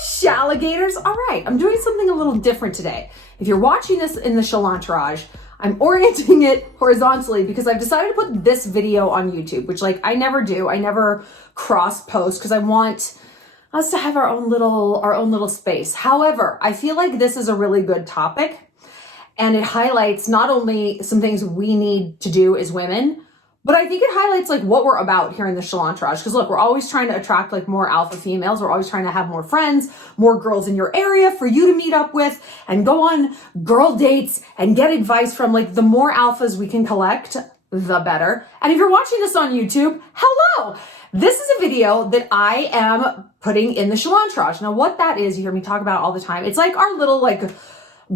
Shalligators. All right, I'm doing something a little different today. If you're watching this in the Shallontrage, I'm orienting it horizontally because I've decided to put this video on YouTube, which I never do. I never cross post because I want us to have our own little space. However, I feel like this is a really good topic and it highlights not only some things we need to do as women, but I think it highlights what we're about here in the Shallontrage. Because look, we're always trying to attract more alpha females. We're always trying to have more friends, more girls in your area for you to meet up with and go on girl dates and get advice from. The more alphas we can collect, the better. And if you're watching this on YouTube, hello. This is a video that I am putting in the Shallontrage. Now what that is, you hear me talk about it all the time. It's like our little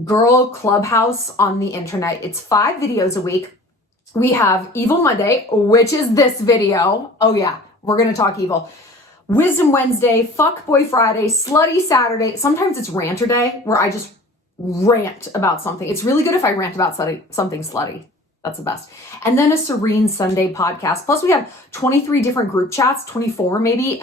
girl clubhouse on the internet. It's 5 videos a week. We have Evil Monday, which is this video. Oh yeah, we're going to talk evil. Wisdom Wednesday, Fuckboy Friday, Slutty Saturday. Sometimes it's Ranter Day where I just rant about something. It's really good if I rant about something slutty. That's the best. And then a Serene Sunday podcast. Plus we have 23 different group chats, 24 maybe,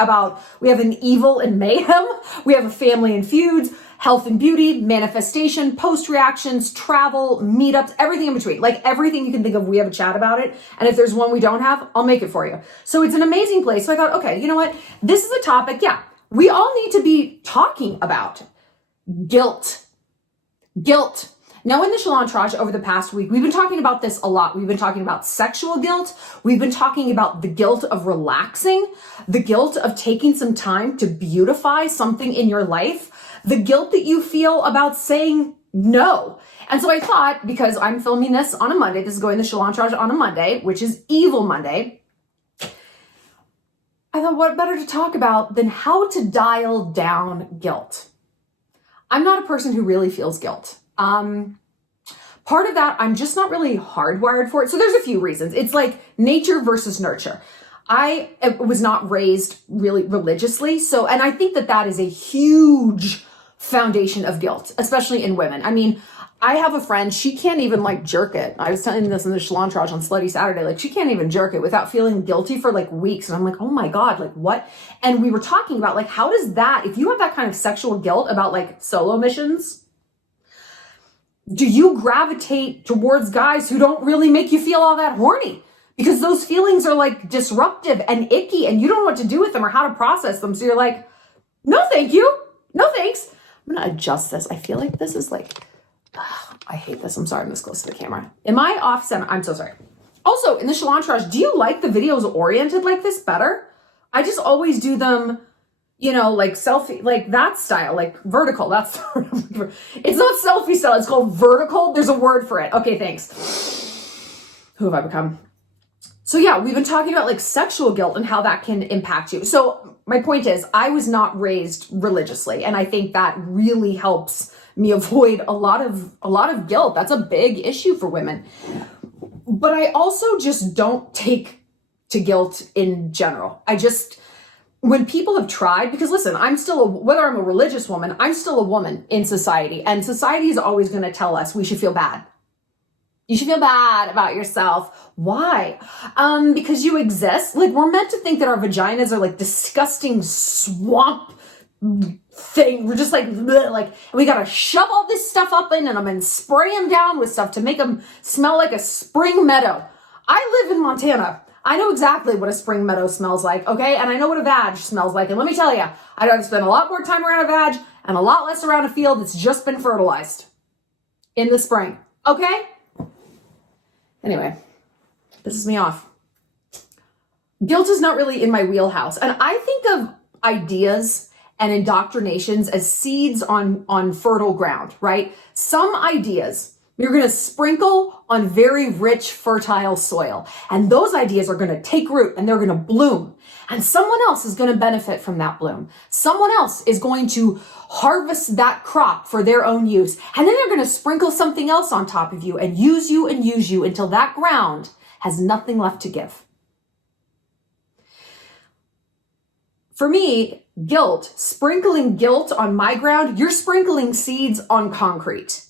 we have an evil and mayhem. We have a family and feuds, health and beauty, manifestation, post reactions, travel, meetups, everything in between. Everything you can think of, we have a chat about it. And if there's one we don't have, I'll make it for you. So it's an amazing place. So I thought, okay, you know what? This is a topic, we all need to be talking about. Guilt. Now in the Shallontrage over the past week, we've been talking about this a lot. We've been talking about sexual guilt. We've been talking about the guilt of relaxing, the guilt of taking some time to beautify something in your life, the guilt that you feel about saying no. And so I thought, because I'm filming this on a Monday, this is going to Shallontrage on a Monday, which is Evil Monday, I thought what better to talk about than how to dial down guilt. I'm not a person who really feels guilt. Part of that, I'm just not really hardwired for it. So there's a few reasons. It's nature versus nurture. I was not raised really religiously. And I think that is a huge foundation of guilt, especially in women. I mean, I have a friend, she can't even jerk it. I was telling this in the Shallontrage on Slutty Saturday, she can't even jerk it without feeling guilty for weeks. And I'm like, oh my God, what? And we were talking about how does that, if you have that kind of sexual guilt about solo missions, do you gravitate towards guys who don't really make you feel all that horny? Because those feelings are disruptive and icky and you don't know what to do with them or how to process them. So you're like, no, thank you. No, thanks. I'm going to adjust this. I feel like this is I hate this. I'm sorry. I'm this close to the camera. Am I off center? I'm so sorry. Also in the Shallontrage, do you like the videos oriented like this better? I just always do them, selfie, that style, vertical. That's, it's not selfie style. It's called vertical. There's a word for it. Okay, thanks. Who have I become? So yeah, we've been talking about sexual guilt and how that can impact you. So my point is I was not raised religiously. And I think that really helps me avoid a lot of guilt. That's a big issue for women. But I also just don't take to guilt in general. When people have tried, because listen, whether I'm a religious woman, I'm still a woman in society. And society is always going to tell us we should feel bad. You should feel bad about yourself. Why? Because you exist. We're meant to think that our vaginas are disgusting swamp thing. We're just bleh, and we got to shove all this stuff up in them and spray them down with stuff to make them smell like a spring meadow. I live in Montana. I know exactly what a spring meadow smells like, okay? And I know what a vag smells like. And let me tell you, I'd rather spend a lot more time around a vag and a lot less around a field that's just been fertilized in the spring, okay? Anyway, this is me off. Guilt is not really in my wheelhouse. And I think of ideas and indoctrinations as seeds on fertile ground, right? Some ideas you're going to sprinkle on very rich, fertile soil. And those ideas are going to take root and they're going to bloom. And someone else is going to benefit from that bloom. Someone else is going to harvest that crop for their own use. And then they're going to sprinkle something else on top of you and use you until that ground has nothing left to give. For me, guilt, sprinkling guilt on my ground, you're sprinkling seeds on concrete.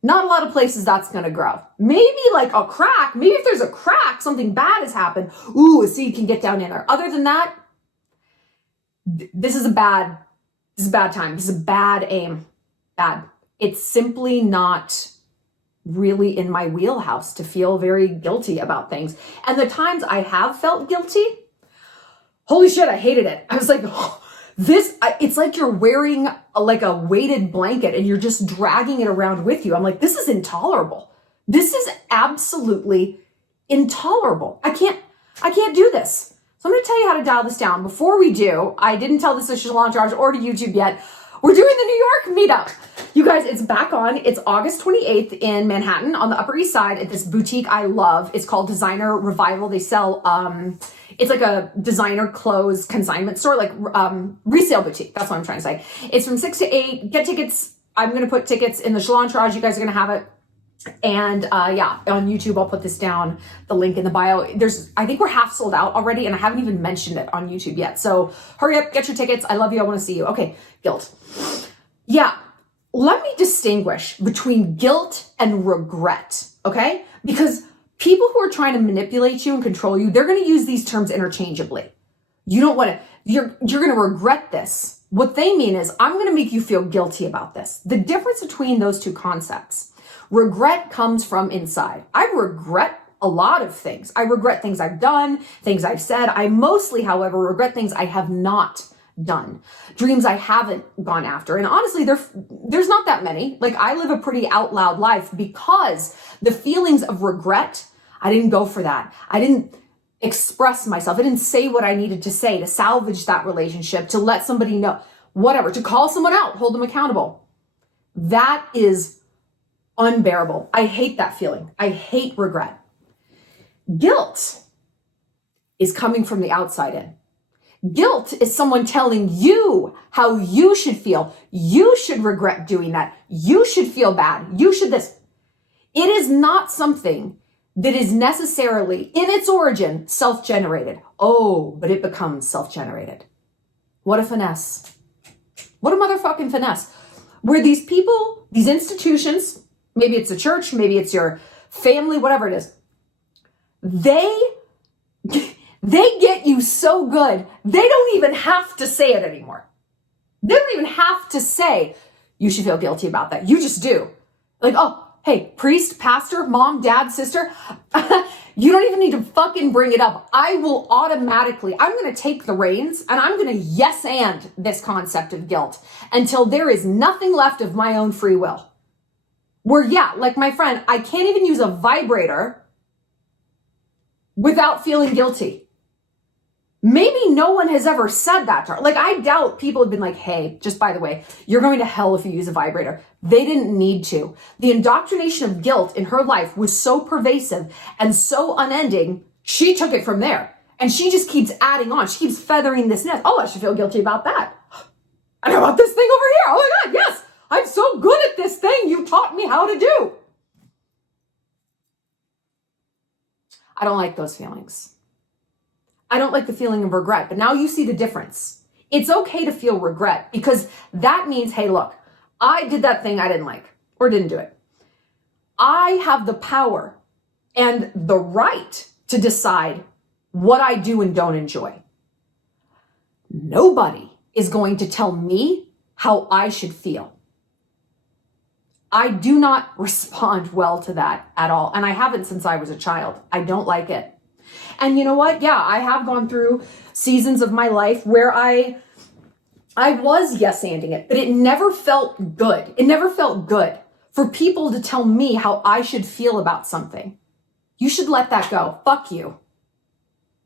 Not a lot of places that's going to grow. Maybe a crack. Maybe if there's a crack, something bad has happened. Ooh, a seed can get down in there. Other than that, this is a bad This is a bad time. This is a bad aim. Bad. It's simply not really in my wheelhouse to feel very guilty about things. And the times I have felt guilty, holy shit, I hated it. I was like, oh, it's like you're wearing like a weighted blanket and you're just dragging it around with you. I'm like, this is intolerable. This is absolutely intolerable. I can't do this. So I'm going to tell you how to dial this down. Before we do, I didn't tell this to Shallon Lester or to YouTube yet. We're doing the New York meetup. You guys, it's back on. It's August 28th in Manhattan on the Upper East Side at this boutique I love. It's called Designer Revival. They sell, it's like a designer clothes consignment store, like resale boutique. That's what I'm trying to say. It's from 6 to 8. Get tickets. I'm going to put tickets in the Shallon Lester. You guys are going to have it. And yeah, on YouTube, I'll put this down, the link in the bio. I think we're half sold out already, and I haven't even mentioned it on YouTube yet. So hurry up, get your tickets. I love you. I want to see you. Okay, guilt. Yeah, let me distinguish between guilt and regret, okay? Because people who are trying to manipulate you and control you, they're going to use these terms interchangeably. You don't want to, you're going to regret this. What they mean is, I'm going to make you feel guilty about this. The difference between those two concepts, regret comes from inside. I regret a lot of things. I regret things I've done, things I've said. I mostly, however, regret things I have not done, dreams I haven't gone after. And honestly, there's not that many. Like, I live a pretty out loud life because the feelings of regret, I didn't go for that. I didn't express myself. I didn't say what I needed to say to salvage that relationship, to let somebody know, whatever, to call someone out, hold them accountable. That is unbearable. I hate that feeling. I hate regret. Guilt is coming from the outside in. Guilt is someone telling you how you should feel. You should regret doing that. You should feel bad. You should this. It is not something that is necessarily, in its origin, self-generated. Oh, but it becomes self-generated. What a finesse. What a motherfucking finesse. Where these people, these institutions, maybe it's a church, maybe it's your family, whatever it is, they get you so good, they don't even have to say it anymore. They don't even have to say, you should feel guilty about that. You just do. Like, oh, hey, priest, pastor, mom, dad, sister, you don't even need to fucking bring it up. I will automatically, I'm going to take the reins and I'm going to yes and this concept of guilt until there is nothing left of my own free will. Where, yeah, like my friend, I can't even use a vibrator without feeling guilty. Maybe no one has ever said that to her. Like, I doubt people have been like, hey, just by the way, you're going to hell if you use a vibrator. They didn't need to. The indoctrination of guilt in her life was so pervasive and so unending, she took it from there. And she just keeps adding on. She keeps feathering this nest. Oh, I should feel guilty about that. I know about this thing over here. Oh my God, yes. I'm so good at this thing you taught me how to do. I don't like those feelings. I don't like the feeling of regret, but now you see the difference. It's okay to feel regret because that means, hey, look, I did that thing I didn't like or didn't do it. I have the power and the right to decide what I do and don't enjoy. Nobody is going to tell me how I should feel. I do not respond well to that at all. And I haven't since I was a child. I don't like it. And you know what? Yeah, I have gone through seasons of my life where I was yes-anding it, but it never felt good. It never felt good for people to tell me how I should feel about something. You should let that go. Fuck you.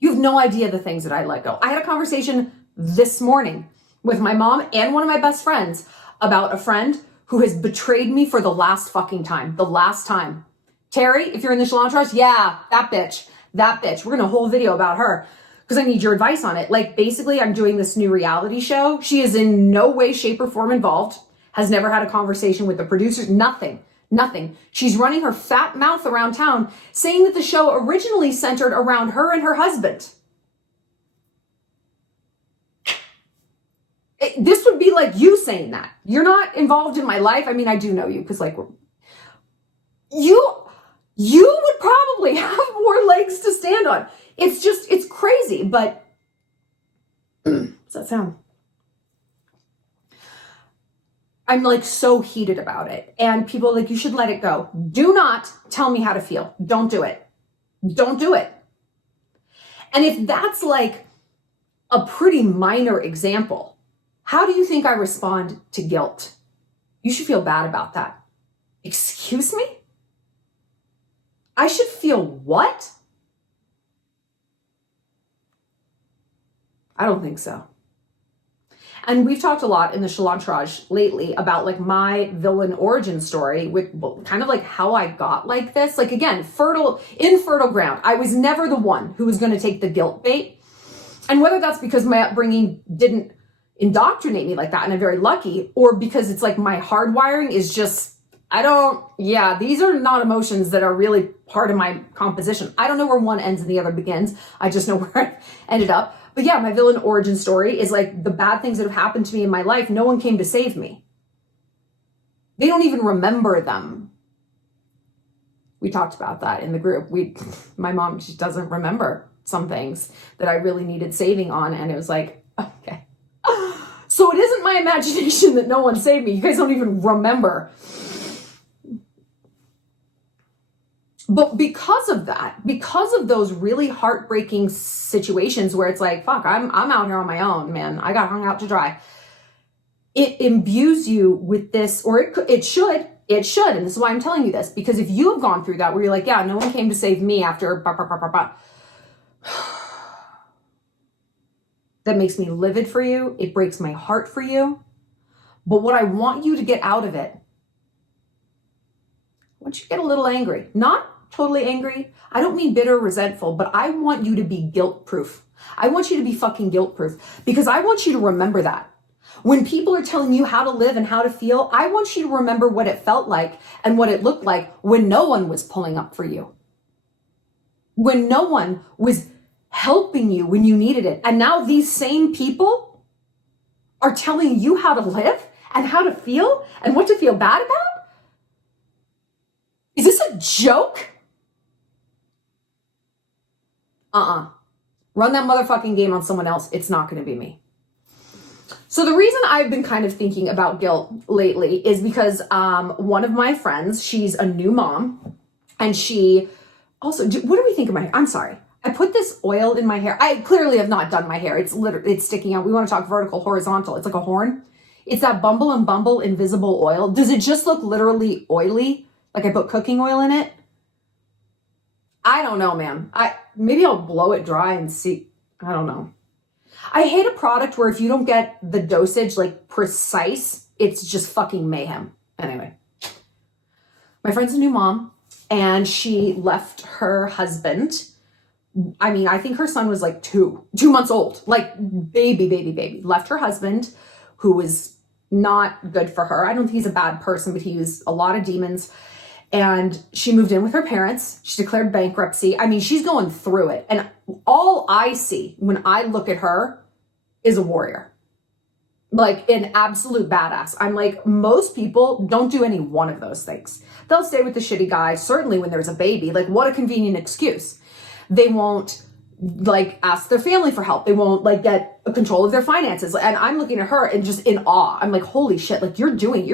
You have no idea the things that I let go. I had a conversation this morning with my mom and one of my best friends about a friend who has betrayed me for the last fucking time. The last time. Terry, if you're in the Shallon Lester, yeah, that bitch. That bitch. We're going to whole video about her because I need your advice on it. Like, basically, I'm doing this new reality show. She is in no way, shape, or form involved. Has never had a conversation with the producers. Nothing. She's running her fat mouth around town saying that the show originally centered around her and her husband. This would be like you saying that. You're not involved in my life. I mean, I do know you because, like, you would probably have more legs to stand on. It's crazy, but what's that sound? I'm like so heated about it. And people are like, you should let it go. Do not tell me how to feel. Don't do it. Don't do it. And if that's like a pretty minor example, how do you think I respond to guilt? You should feel bad about that. Excuse me? I should feel what? I don't think so. And we've talked a lot in the Shallon lately about like my villain origin story with kind of like how I got like this. Like again, infertile ground. I was never the one who was going to take the guilt bait. And whether that's because my upbringing didn't indoctrinate me like that, and I'm very lucky, or because it's like my hardwiring is just, these are not emotions that are really part of my composition. I don't know where one ends and the other begins. I just know where I ended up. But yeah, my villain origin story is like the bad things that have happened to me in my life. No one came to save me. They don't even remember them. We talked about that in the group. My mom, she doesn't remember some things that I really needed saving on. And it was like, okay. So it isn't my imagination that no one saved me. You guys don't even remember. But because of that, because of those really heartbreaking situations where it's like, fuck, I'm out here on my own, man. I got hung out to dry. It imbues you with this, or it should. And this is why I'm telling you this, because if you have gone through that where you're like, yeah, no one came to save me after that makes me livid for you. It breaks my heart for you. But what I want you to get out of it, I want you to get a little angry. Not totally angry. I don't mean bitter, resentful, but I want you to be guilt-proof. I want you to be fucking guilt-proof because I want you to remember that. When people are telling you how to live and how to feel, I want you to remember what it felt like and what it looked like when no one was pulling up for you. When no one was helping you when you needed it. And now these same people are telling you how to live and how to feel and what to feel bad about? Is this a joke? Run that motherfucking game on someone else. It's not going to be me. So the reason I've been kind of thinking about guilt lately is because one of my friends, she's a new mom, and she also, what do we think of my hair? I'm sorry. I put this oil in my hair. I clearly have not done my hair. It's sticking out. We want to talk vertical, horizontal. It's like a horn. It's that Bumble and Bumble invisible oil. Does it just look literally oily? Like I put cooking oil in it? I don't know, man. Maybe I'll blow it dry and see. I don't know. I hate a product where if you don't get the dosage like precise, it's just fucking mayhem. Anyway, my friend's a new mom and she left her husband. I mean, I think her son was like 2 months old, like baby. Left her husband, who was not good for her. I don't think he's a bad person, but he used a lot of demons. And she moved in with her parents. She declared bankruptcy. I mean, she's going through it. And all I see when I look at her is a warrior. Like an absolute badass. I'm like, most people don't do any one of those things. They'll stay with the shitty guy, certainly when there's a baby. Like, what a convenient excuse. They won't like ask their family for help. They won't like get control of their finances. And I'm looking at her and just in awe. I'm like, holy shit, like you're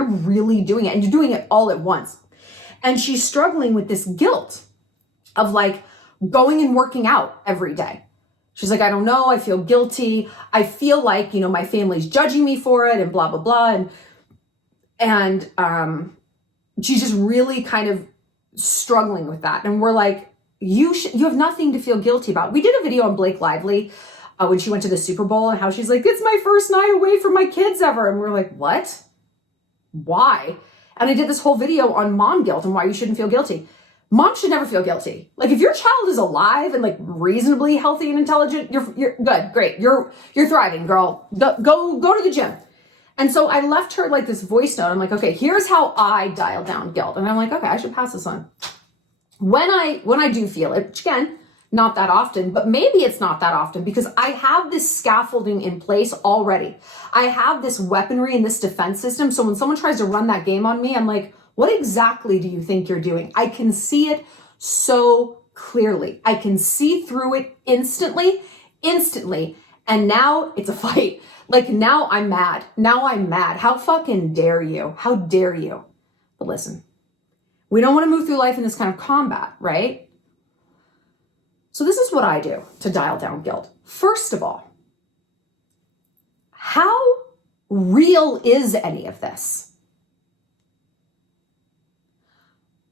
really doing it. And you're doing it all at once. And she's struggling with this guilt of like going and working out every day. She's like, I don't know. I feel guilty. I feel like, my family's judging me for it and blah, blah, blah. And she's just really kind of struggling with that. And we're like, you have nothing to feel guilty about. We did a video on Blake Lively when she went to the Super Bowl and how she's like, it's my first night away from my kids ever. And we're like, what? Why? And I did this whole video on mom guilt and why you shouldn't feel guilty. Mom should never feel guilty. Like if your child is alive and like reasonably healthy and intelligent, you're good, great. You're thriving, girl. Go to the gym. And so I left her like this voice note. I'm like, okay, here's how I dial down guilt. And I'm like, okay, I should pass this on. When I do feel it, which again, not that often, but maybe it's not that often because I have this scaffolding in place already. I have this weaponry and this defense system. So when someone tries to run that game on me, I'm like, what exactly do you think you're doing? I can see it so clearly. I can see through it instantly. And now it's a fight. Like, now I'm mad. Now I'm mad. How fucking dare you? How dare you? But listen, we don't want to move through life in this kind of combat, right? So this is what I do to dial down guilt. First of all, how real is any of this?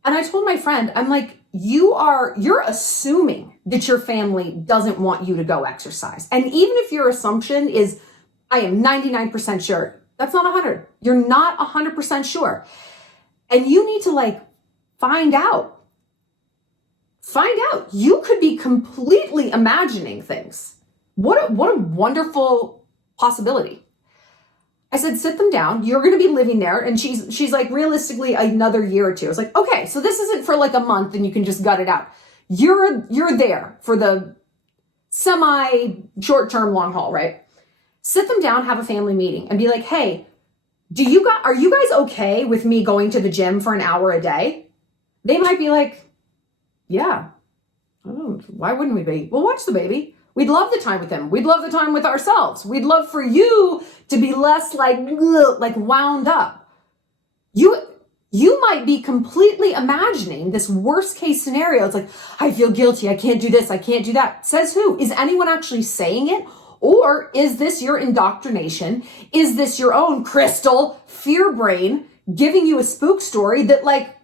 And I told my friend, I'm like, you're assuming that your family doesn't want you to go exercise. And even if your assumption is, I am 99% sure, that's not 100. You're not 100% sure. And you need to like find out. Find out. You could be completely imagining things. What a wonderful possibility. I said, sit them down. You're going to be living there. And she's like, realistically, another year or two. I was like, okay, so this isn't for like a month and you can just gut it out. You're there for the semi short-term long haul, right? Sit them down, have a family meeting and be like, hey, are you guys okay with me going to the gym for an hour a day? They might be like, yeah. Oh, why wouldn't we be? Well, watch the baby. We'd love the time with him. We'd love the time with ourselves. We'd love for you to be less like wound up. You might be completely imagining this worst case scenario. It's like, I feel guilty. I can't do this. I can't do that. Says who? Is anyone actually saying it? Or is this your indoctrination? Is this your own crystal fear brain giving you a spook story that like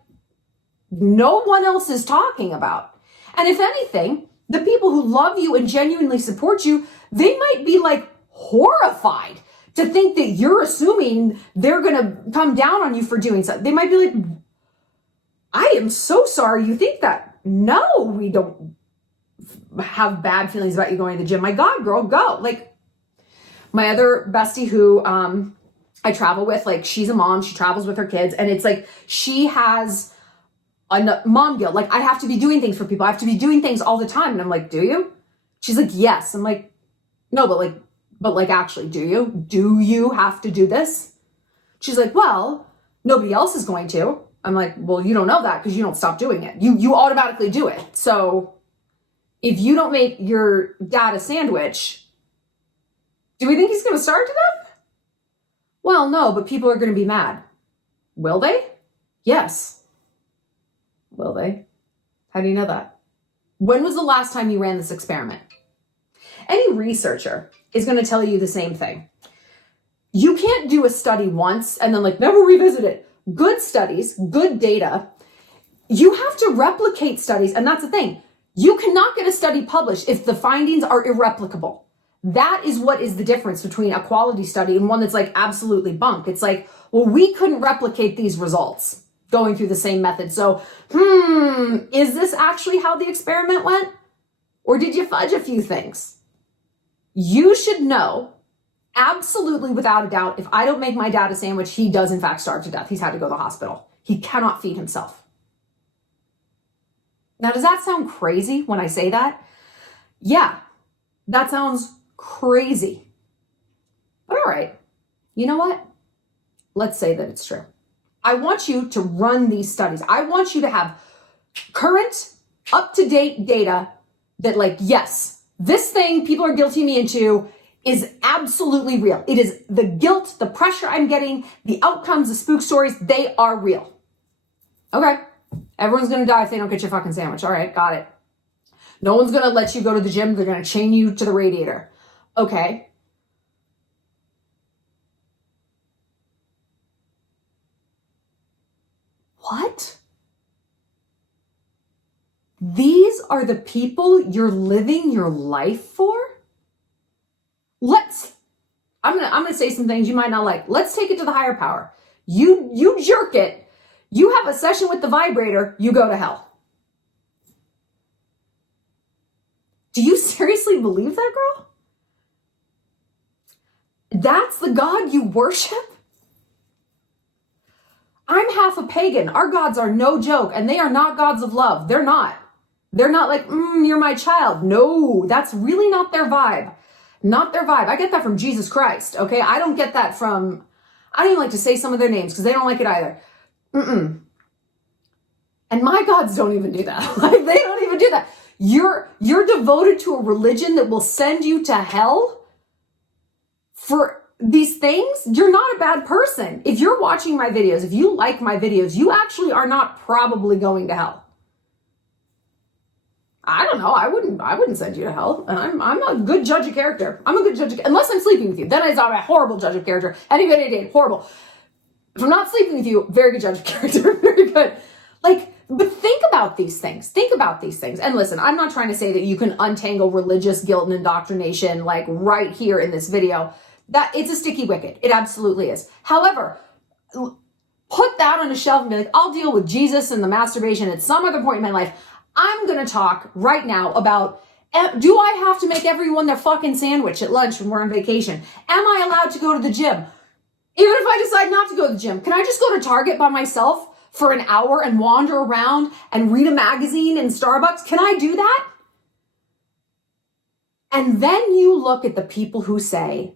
no one else is talking about? And if anything, the people who love you and genuinely support you, they might be like horrified to think that you're assuming they're going to come down on you for doing so. They might be like, I am so sorry you think that. No, we don't have bad feelings about you going to the gym. My God, girl, go. Like my other bestie who I travel with, like she's a mom, she travels with her kids, and it's like she has a mom guilt. Like I have to be doing things for people. I have to be doing things all the time. And I'm like, do you? She's like, yes. I'm like, no, but actually, do you? Do you have to do this? She's like, well, nobody else is going to. I'm like, well, you don't know that because you don't stop doing it. You automatically do it. So if you don't make your dad a sandwich, do we think he's going to starve to death? Well, no, but people are going to be mad. Will they? Yes. Will they? How do you know that? When was the last time you ran this experiment? Any researcher is going to tell you the same thing. You can't do a study once and then like never revisit it. Good studies, good data. You have to replicate studies. And that's the thing. You cannot get a study published if the findings are irreplicable. That is what is the difference between a quality study and one that's like absolutely bunk. It's like, well, we couldn't replicate these results going through the same method. So, is this actually how the experiment went? Or did you fudge a few things? You should know absolutely without a doubt, if I don't make my dad a sandwich, he does in fact starve to death. He's had to go to the hospital. He cannot feed himself. Now, does that sound crazy when I say that? Yeah, that sounds crazy. But all right, you know what? Let's say that it's true. I want you to run these studies. I want you to have current, up-to-date data that like, yes, this thing people are guilting me into is absolutely real. It is the guilt, the pressure I'm getting, the outcomes, the spook stories, they are real. Okay. Everyone's going to die if they don't get your fucking sandwich. All right. Got it. No one's going to let you go to the gym. They're going to chain you to the radiator. Okay. What? These are the people you're living your life for? I'm gonna say some things you might not like. Let's take it to the higher power. You jerk it. You have a session with the vibrator, you go to hell. Do you seriously believe that, girl? That's the God you worship? I'm half a pagan. Our gods are no joke, and they are not gods of love. They're not. They're not like, you're my child. No, that's really not their vibe. Not their vibe. I get that from Jesus Christ, okay? I don't get that from, I don't even like to say some of their names because they don't like it either. And my gods don't even do that. Like, they don't even do that. You're devoted to a religion that will send you to hell? for these things, you're not a bad person. If you're watching my videos, if you like my videos, you actually are not probably going to hell. I don't know. I wouldn't send you to hell. And I'm a good judge of character. I'm a good judge of, unless I'm sleeping with you. Then I'm a horrible judge of character. Anybody I date, horrible. If I'm not sleeping with you, very good judge of character. Very good. Like, but think about these things. Think about these things. And listen, I'm not trying to say that you can untangle religious guilt and indoctrination like right here in this video. That it's a sticky wicket. It absolutely is. However, put that on a shelf and be like, I'll deal with Jesus and the masturbation at some other point in my life. I'm going to talk right now about, do I have to make everyone their fucking sandwich at lunch when we're on vacation? Am I allowed to go to the gym? Even if I decide not to go to the gym, can I just go to Target by myself for an hour and wander around and read a magazine in Starbucks? Can I do that? And then you look at the people who say,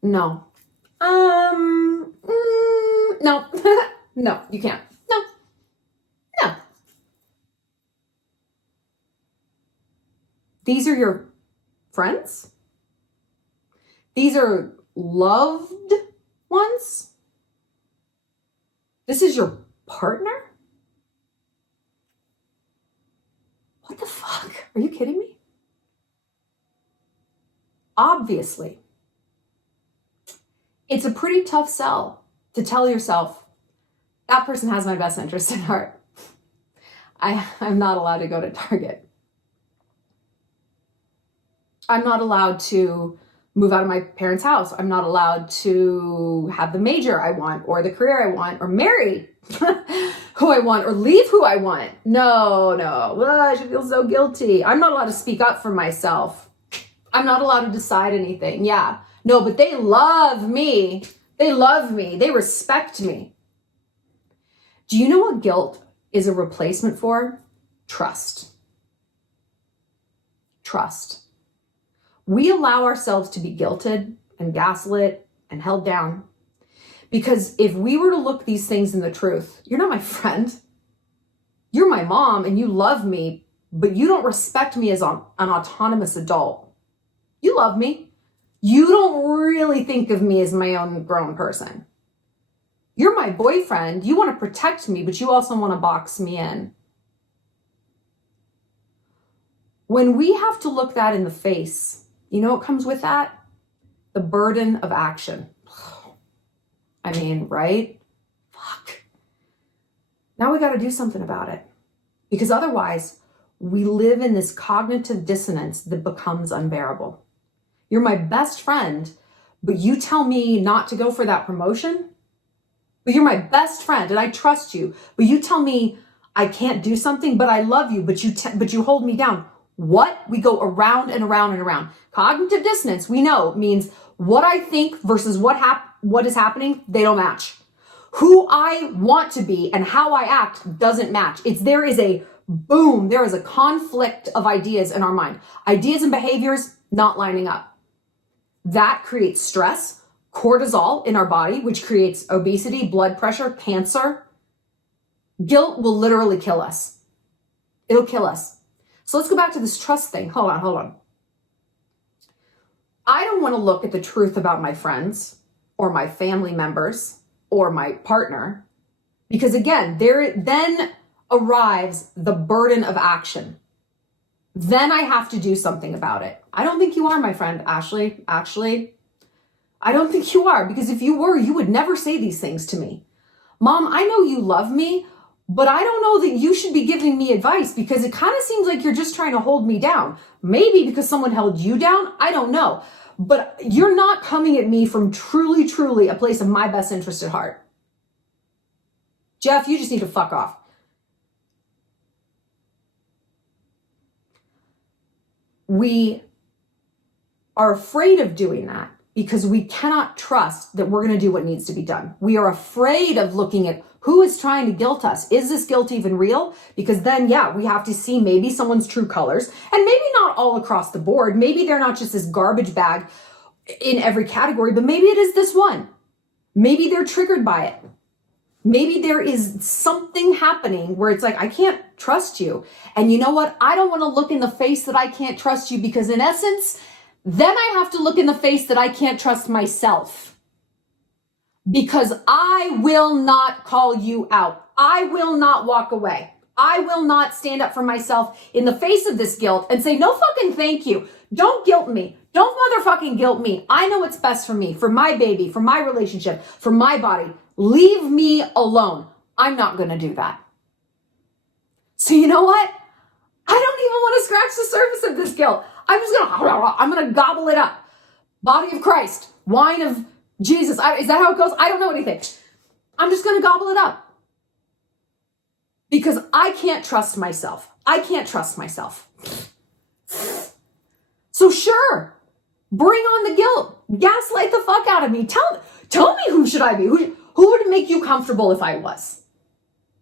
no, no, no, you can't. No, no. These are your friends? These are loved ones? This is your partner? What the fuck? Are you kidding me? Obviously, it's a pretty tough sell to tell yourself, that person has my best interest at heart. I'm not allowed to go to Target. I'm not allowed to move out of my parents' house. I'm not allowed to have the major I want, or the career I want, or marry who I want, or leave who I want. No. I should feel so guilty. I'm not allowed to speak up for myself. I'm not allowed to decide anything. Yeah. No, but they love me. They love me. They respect me. Do you know what guilt is a replacement for? Trust. Trust. We allow ourselves to be guilted and gaslit and held down because if we were to look these things in the truth, you're not my friend. You're my mom and you love me, but you don't respect me as an autonomous adult. You love me. You don't really think of me as my own grown person. You're my boyfriend. You want to protect me, but you also want to box me in. When we have to look that in the face, you know what comes with that? The burden of action. I mean, right? Fuck. Now we got to do something about it. Because otherwise, we live in this cognitive dissonance that becomes unbearable. You're my best friend, but you tell me not to go for that promotion? But you're my best friend and I trust you, but you tell me I can't do something, but I love you, but you hold me down. What? We go around and around and around. Cognitive dissonance, we know, means what I think versus what is happening, they don't match. Who I want to be and how I act doesn't match. There is a conflict of ideas in our mind. Ideas and behaviors not lining up. That creates stress, cortisol in our body, which creates obesity, blood pressure, cancer. Guilt will literally kill us. It'll kill us. So let's go back to this trust thing. Hold on. I don't want to look at the truth about my friends or my family members or my partner because again, there then arrives the burden of action. Then I have to do something about it. I don't think you are, my friend, Ashley. Actually, I don't think you are because if you were, you would never say these things to me. Mom, I know you love me, but I don't know that you should be giving me advice because it kind of seems like you're just trying to hold me down. Maybe because someone held you down. I don't know. But you're not coming at me from truly a place of my best interest at heart. Jeff, you just need to fuck off. We are afraid of doing that because we cannot trust that we're going to do what needs to be done. We are afraid of looking at who is trying to guilt us. Is this guilt even real? Because then, yeah, we have to see maybe someone's true colors and maybe not all across the board. Maybe they're not just this garbage bag in every category, but maybe it is this one. Maybe they're triggered by it. Maybe there is something happening where it's like, I can't trust you. And you know what? I don't want to look in the face that I can't trust you because in essence, then I have to look in the face that I can't trust myself. Because I will not call you out. I will not walk away. I will not stand up for myself in the face of this guilt and say, no fucking thank you. Don't guilt me. Don't motherfucking guilt me. I know what's best for me, for my baby, for my relationship, for my body. Leave me alone. I'm not going to do that. So you know what? I don't even want to scratch the surface of this guilt. I'm going to gobble it up. Body of Christ, wine of Jesus. Is that how it goes? I don't know anything. I'm just going to gobble it up. Because I can't trust myself. I can't trust myself. So sure, bring on the guilt. Gaslight the fuck out of me. Tell me who should I be? Who would make you comfortable if I was?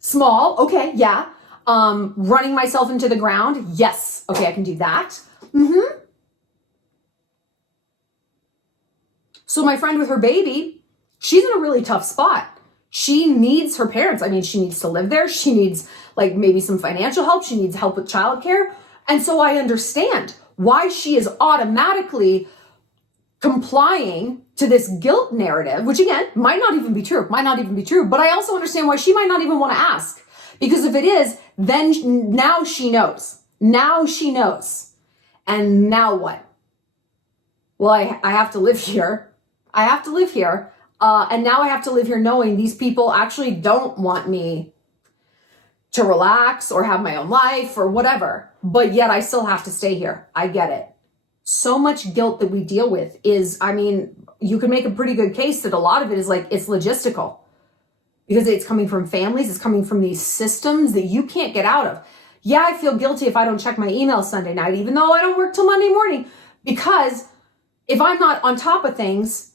Small, okay, yeah. Running myself into the ground, yes. Okay, I can do that. So my friend with her baby, she's in a really tough spot. She needs her parents. I mean, she needs to live there. She needs like maybe some financial help. She needs help with childcare. And so I understand why she is automatically complying to this guilt narrative, which again, might not even be true. But I also understand why she might not even want to ask. Because if it is, then now she knows. And now what? Well, I have to live here. And now I have to live here knowing these people actually don't want me to relax or have my own life or whatever. But yet I still have to stay here. I get it. So much guilt that we deal with is, I mean, you can make a pretty good case that a lot of it is like, it's logistical. Because it's coming from families, it's coming from these systems that you can't get out of. Yeah, I feel guilty if I don't check my email Sunday night, even though I don't work till Monday morning. Because if I'm not on top of things,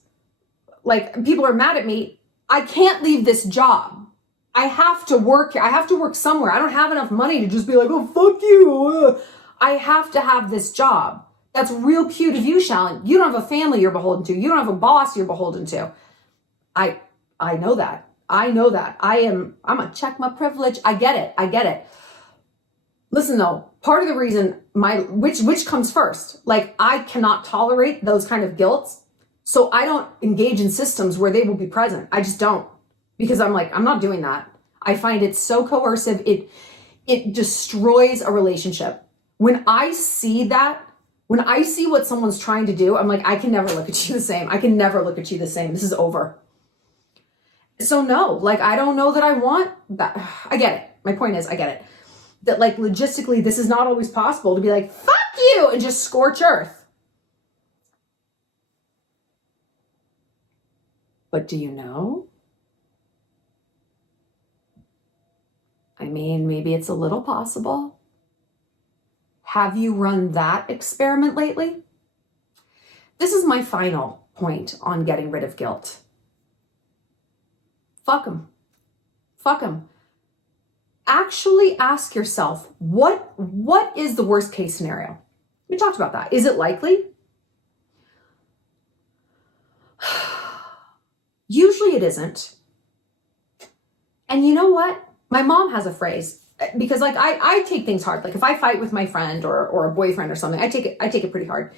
like people are mad at me, I can't leave this job. I have to work somewhere. I don't have enough money to just be like, oh, fuck you. I have to have this job. That's real cute of you, Shallon. You don't have a family you're beholden to. You don't have a boss you're beholden to. I know that. I'm gonna check my privilege. I get it. Listen though, part of the reason which comes first, like I cannot tolerate those kind of guilts. So I don't engage in systems where they will be present. I just don't, because I'm like, I'm not doing that. I find it so coercive. It destroys a relationship. When I see what someone's trying to do, I'm like, I can never look at you the same. This is over. So no, like, I don't know that I want that. I get it. My point is, I get it. That like logistically, this is not always possible to be like, fuck you, and just scorch earth. But do you know? I mean, maybe it's a little possible. Have you run that experiment lately? This is my final point on getting rid of guilt. Fuck them. Actually ask yourself, what is the worst case scenario? We talked about that. Is it likely? Usually it isn't. And you know what? My mom has a phrase, because like I take things hard. Like if I fight with my friend or a boyfriend or something, I take it pretty hard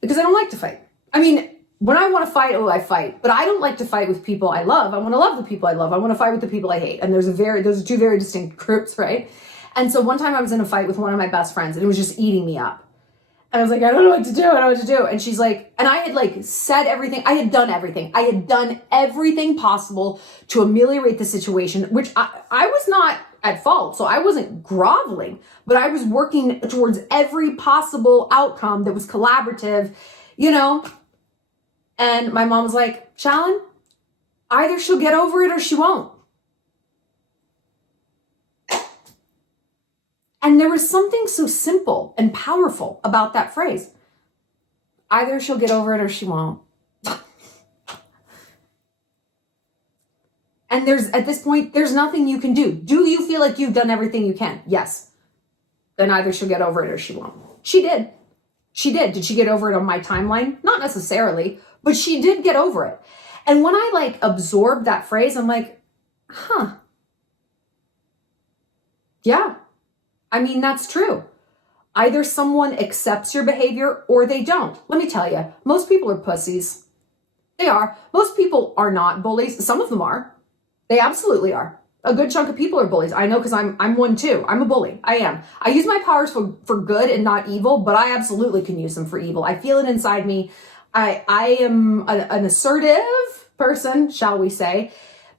because I don't like to fight. I mean, when I want to fight, I fight, but I don't like to fight with people I love. I want to love the people I love. I want to fight with the people I hate. And those are two very distinct groups, right? And so one time I was in a fight with one of my best friends and it was just eating me up. And I was like, I don't know what to do. And she's like, and I had like said everything. I had done everything possible to ameliorate the situation, which I was not at fault. So I wasn't groveling, but I was working towards every possible outcome that was collaborative, you know? And my mom was like, Shallon, either she'll get over it or she won't. And there was something so simple and powerful about that phrase. Either she'll get over it or she won't. And at this point, there's nothing you can do. Do you feel like you've done everything you can? Yes. Then either she'll get over it or she won't. She did. Did she get over it on my timeline? Not necessarily, but she did get over it. And when I like absorbed that phrase, I'm like, yeah. I mean, that's true. Either someone accepts your behavior or they don't. Let me tell you, most people are pussies. They are. Most people are not bullies. Some of them are. They absolutely are. A good chunk of people are bullies. I know because I'm one too. I'm a bully. I am. I use my powers for good and not evil, but I absolutely can use them for evil. I feel it inside me. I am an assertive person, shall we say.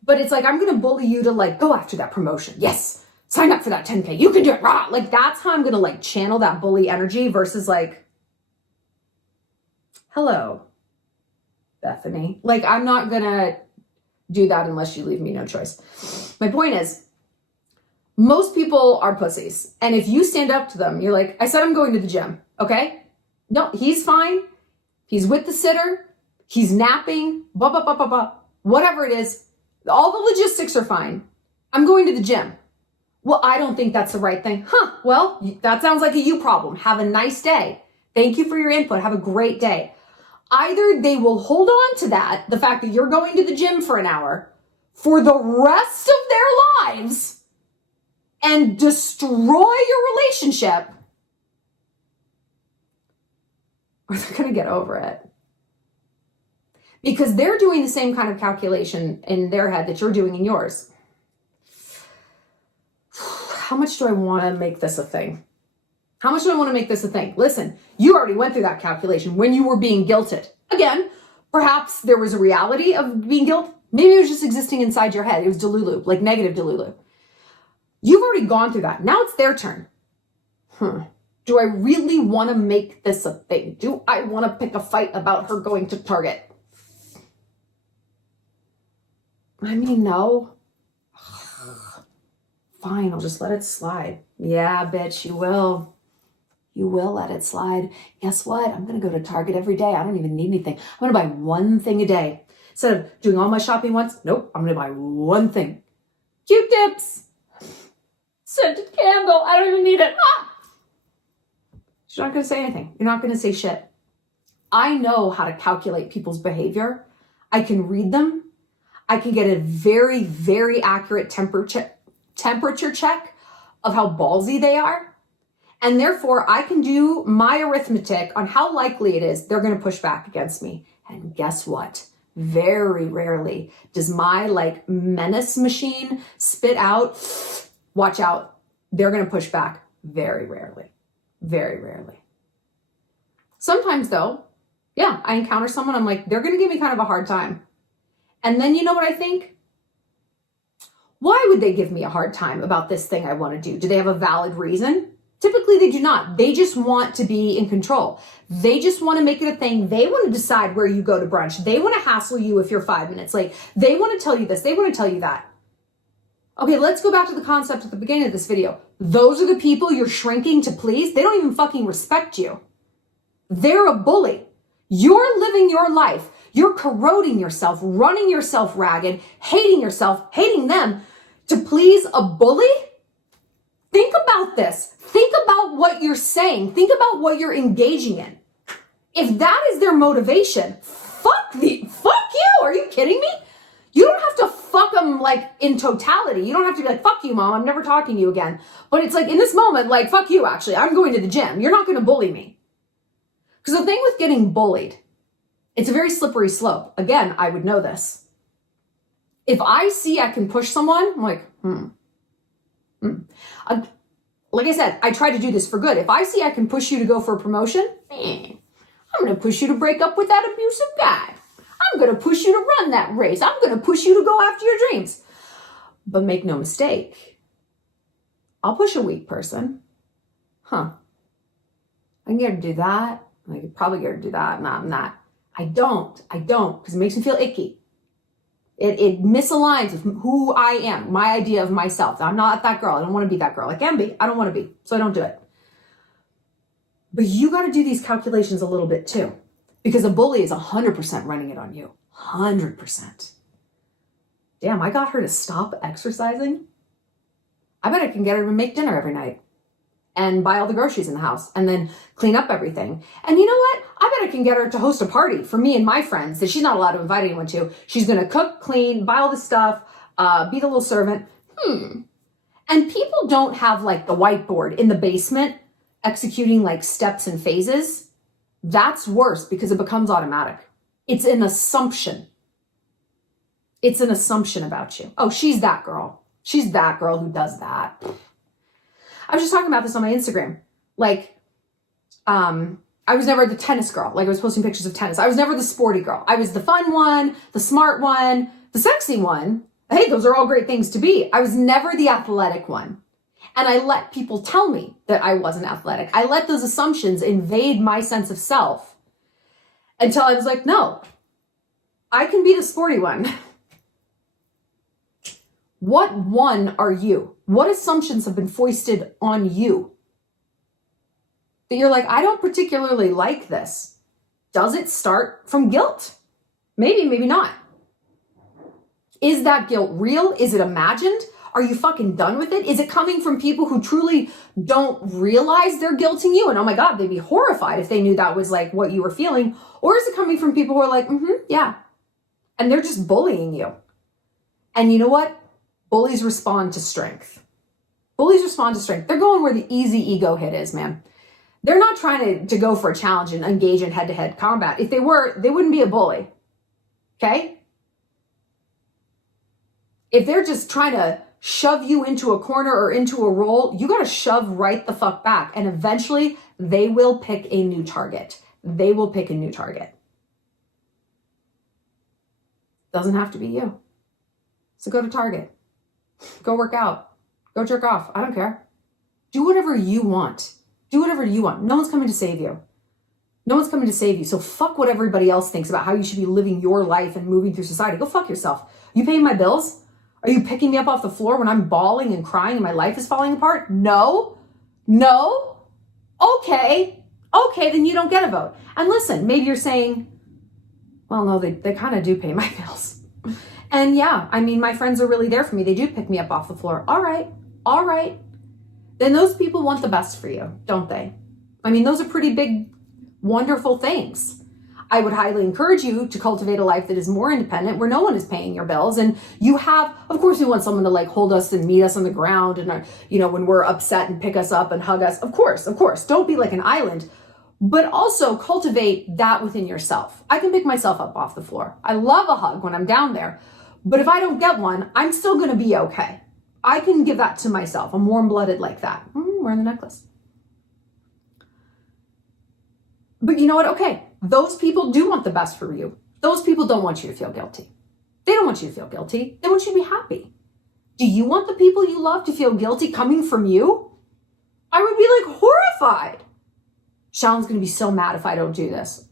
But it's like, I'm going to bully you to like, go after that promotion. Yes. Sign up for that 10K. You can do it. Rah! Like, that's how I'm going to like channel that bully energy versus like, hello, Bethany. Like, I'm not going to do that unless you leave me no choice. My point is, most people are pussies. And if you stand up to them, you're like, I said I'm going to the gym. Okay? No, he's fine. He's with the sitter. He's napping. Blah, blah, blah, blah, blah. Whatever it is. All the logistics are fine. I'm going to the gym. Well, I don't think that's the right thing. Well, that sounds like a you problem. Have a nice day. Thank you for your input. Have a great day. Either they will hold on to that, the fact that you're going to the gym for an hour for the rest of their lives and destroy your relationship, or they're going to get over it. Because they're doing the same kind of calculation in their head that you're doing in yours. How much do I want to make this a thing? How much do I want to make this a thing? Listen, you already went through that calculation when you were being guilted. Again, perhaps there was a reality of being guilt. Maybe it was just existing inside your head. It was delulu, like negative delulu. You've already gone through that. Now it's their turn. Do I really want to make this a thing? Do I want to pick a fight about her going to Target? I mean, no. Fine, I'll just let it slide. Yeah, bitch, you will. You will let it slide. Guess what? I'm going to go to Target every day. I don't even need anything. I'm going to buy one thing a day. Instead of doing all my shopping once, nope, I'm going to buy one thing. Q-tips. Scented candle. I don't even need it. You're not going to say anything. You're not going to say shit. I know how to calculate people's behavior. I can read them. I can get a very, very accurate temperature check of how ballsy they are. And therefore, I can do my arithmetic on how likely it is they're going to push back against me. And guess what? Very rarely does my like menace machine spit out, watch out, they're going to push back. Very rarely. Very rarely. Sometimes though, yeah, I encounter someone, I'm like, they're going to give me kind of a hard time. And then you know what I think? Why would they give me a hard time about this thing I want to do? Do they have a valid reason? Typically they do not. They just want to be in control. They just want to make it a thing. They want to decide where you go to brunch. They want to hassle you if you're 5 minutes late. They want to tell you this. They want to tell you that. Okay, let's go back to the concept at the beginning of this video. Those are the people you're shrinking to please. They don't even fucking respect you. They're a bully. You're living your life. You're corroding yourself, running yourself ragged, hating yourself, hating them to please a bully? Think about this. Think about what you're saying. Think about what you're engaging in. If that is their motivation, fuck you. Are you kidding me? You don't have to fuck them like in totality. You don't have to be like, fuck you, mom. I'm never talking to you again. But it's like in this moment, like, fuck you, actually. I'm going to the gym. You're not going to bully me. Because the thing with getting bullied, it's a very slippery slope. Again, I would know this. If I see I can push someone, I'm like, like I said, I try to do this for good. If I see I can push you to go for a promotion, I'm going to push you to break up with that abusive guy. I'm going to push you to run that race. I'm going to push you to go after your dreams. But make no mistake, I'll push a weak person. I can get her to do that. I could probably get her to do that. Not. I don't, because it makes me feel icky. It misaligns with who I am, my idea of myself. I'm not that girl. I don't want to be that girl. I can be. I don't want to be. So I don't do it. But you got to do these calculations a little bit too. Because a bully is 100% running it on you. 100%. Damn, I got her to stop exercising. I bet I can get her to make dinner every night. And buy all the groceries in the house. And then clean up everything. And you know what? I bet I can get her to host a party for me and my friends that she's not allowed to invite anyone to. She's going to cook, clean, buy all the stuff, be the little servant. And people don't have like the whiteboard in the basement executing like steps and phases, that's worse because it becomes automatic. It's an assumption. It's an assumption about you. Oh, she's that girl. She's that girl who does that. I was just talking about this on my Instagram. Like, I was never the tennis girl. Like, I was posting pictures of tennis. I was never the sporty girl. I was the fun one, the smart one, the sexy one. Hey, those are all great things to be. I was never the athletic one. And I let people tell me that I wasn't athletic. I let those assumptions invade my sense of self until I was like, no, I can be the sporty one. What one are you? What assumptions have been foisted on you? That you're like, I don't particularly like this. Does it start from guilt? Maybe, maybe not. Is that guilt real? Is it imagined? Are you fucking done with it? Is it coming from people who truly don't realize they're guilting you? And oh my God, they'd be horrified if they knew that was like what you were feeling. Or is it coming from people who are like, yeah. And they're just bullying you. And you know what? Bullies respond to strength. Bullies respond to strength. They're going where the easy ego hit is, man. They're not trying to go for a challenge and engage in head-to-head combat. If they were, they wouldn't be a bully. Okay? If they're just trying to shove you into a corner or into a role, you got to shove right the fuck back. And eventually they will pick a new target. They will pick a new target. Doesn't have to be you. So go to Target. Go work out. Go jerk off. I don't care. Do whatever you want. Do whatever you want. No one's coming to save you. No one's coming to save you. So fuck what everybody else thinks about how you should be living your life and moving through society. Go fuck yourself. You paying my bills? Are you picking me up off the floor when I'm bawling and crying and my life is falling apart? No. No. Okay. Okay, then you don't get a vote. And listen, maybe you're saying, well, no, they kind of do pay my bills. And yeah, I mean, my friends are really there for me. They do pick me up off the floor. All right. All right. Then those people want the best for you, don't they? I mean, those are pretty big, wonderful things. I would highly encourage you to cultivate a life that is more independent, where no one is paying your bills. And you have, of course, we want someone to like hold us and meet us on the ground. And, you know, when we're upset and pick us up and hug us, of course. Don't be like an island, but also cultivate that within yourself. I can pick myself up off the floor. I love a hug when I'm down there, but if I don't get one, I'm still going to be okay. I can give that to myself. I'm warm-blooded like that. Wearing the necklace. But you know what? Okay. Those people do want the best for you. Those people don't want you to feel guilty. They don't want you to feel guilty. They want you to be happy. Do you want the people you love to feel guilty coming from you? I would be like horrified. Shallon's going to be so mad if I don't do this.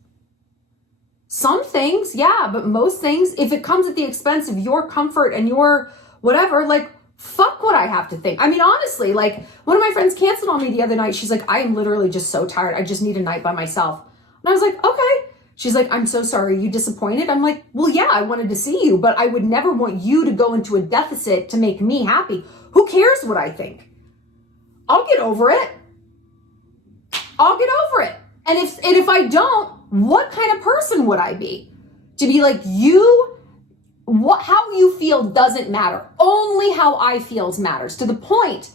Some things, yeah, but most things, if it comes at the expense of your comfort and your whatever, like, fuck what I have to think. I mean, honestly, like, one of my friends canceled on me the other night. She's like, I am literally just so tired. I just need a night by myself. And I was like, okay. She's like, I'm so sorry. You disappointed? I'm like, well, yeah, I wanted to see you, but I would never want you to go into a deficit to make me happy. Who cares what I think? I'll get over it. I'll get over it. And if I don't, what kind of person would I be? To be like, how you feel doesn't matter. Only how I feel matters, to the point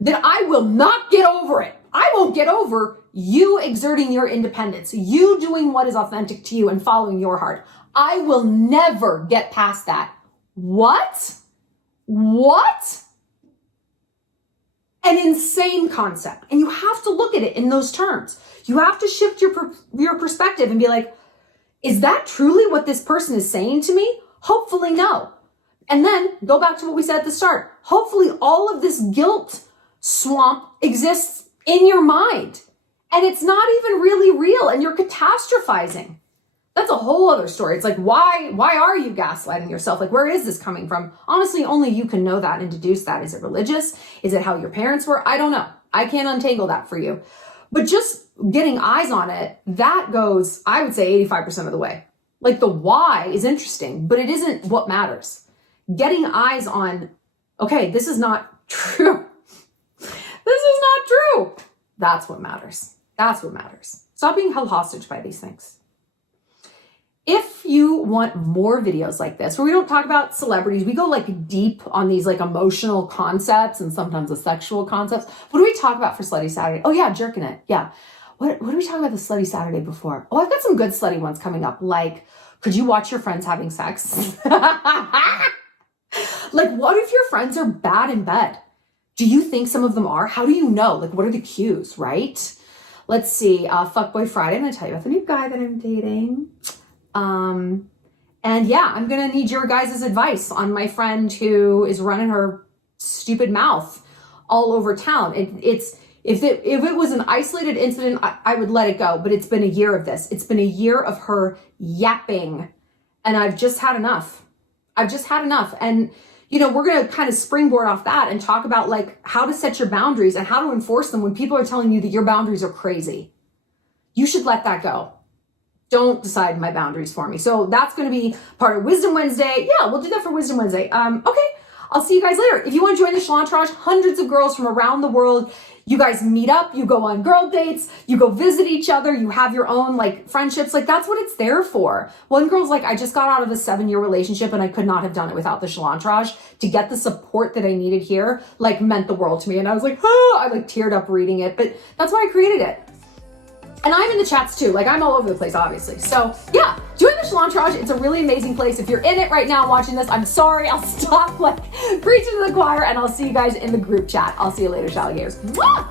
that I will not get over it. I won't get over you exerting your independence, you doing what is authentic to you and following your heart. I will never get past that. What? An insane concept. And you have to look at it in those terms. You have to shift your perspective and be like, is that truly what this person is saying to me? Hopefully no. And then go back to what we said at the start. Hopefully all of this guilt swamp exists in your mind. And it's not even really real and you're catastrophizing. That's a whole other story. It's like, why are you gaslighting yourself? Like, where is this coming from? Honestly, only you can know that and deduce that. Is it religious? Is it how your parents were? I don't know. I can't untangle that for you. But just getting eyes on it, that goes, I would say 85% of the way. Like the why is interesting, but it isn't what matters. Getting eyes on, okay, this is not true. This is not true. That's what matters. That's what matters. Stop being held hostage by these things. If you want more videos like this, where we don't talk about celebrities, we go like deep on these like emotional concepts and sometimes the sexual concepts. What do we talk about for Slutty Saturday? Oh yeah, jerking it. Yeah. What do we talk about the Slutty Saturday before? Oh, I've got some good slutty ones coming up. Like, could you watch your friends having sex? Like, what if your friends are bad in bed? Do you think some of them are? How do you know? Like, what are the cues, right? Let's see. Fuckboy Friday. I'm going to tell you about the new guy that I'm dating. And yeah, I'm going to need your guys' advice on my friend who is running her stupid mouth all over town. If it was an isolated incident, I would let it go. But it's been a year of this. It's been a year of her yapping. And I've just had enough. And, you know, we're going to kind of springboard off that and talk about like how to set your boundaries and how to enforce them when people are telling you that your boundaries are crazy. You should let that go. Don't decide my boundaries for me. So that's going to be part of Wisdom Wednesday. Yeah, we'll do that for Wisdom Wednesday. Okay, I'll see you guys later. If you want to join the Shallontrage, hundreds of girls from around the world. You guys meet up, you go on girl dates, you go visit each other, you have your own like friendships. Like that's what it's there for. One girl's like, I just got out of a 7-year relationship and I could not have done it without the Shallontrage. To get the support that I needed here, like meant the world to me. And I was like, oh, I like teared up reading it, but that's why I created it. And I'm in the chats too. Like I'm all over the place, obviously. So yeah, join the Shallontrage. It's a really amazing place. If you're in it right now watching this, I'm sorry. I'll stop like preaching to the choir and I'll see you guys in the group chat. I'll see you later, Shalligators. Mwah!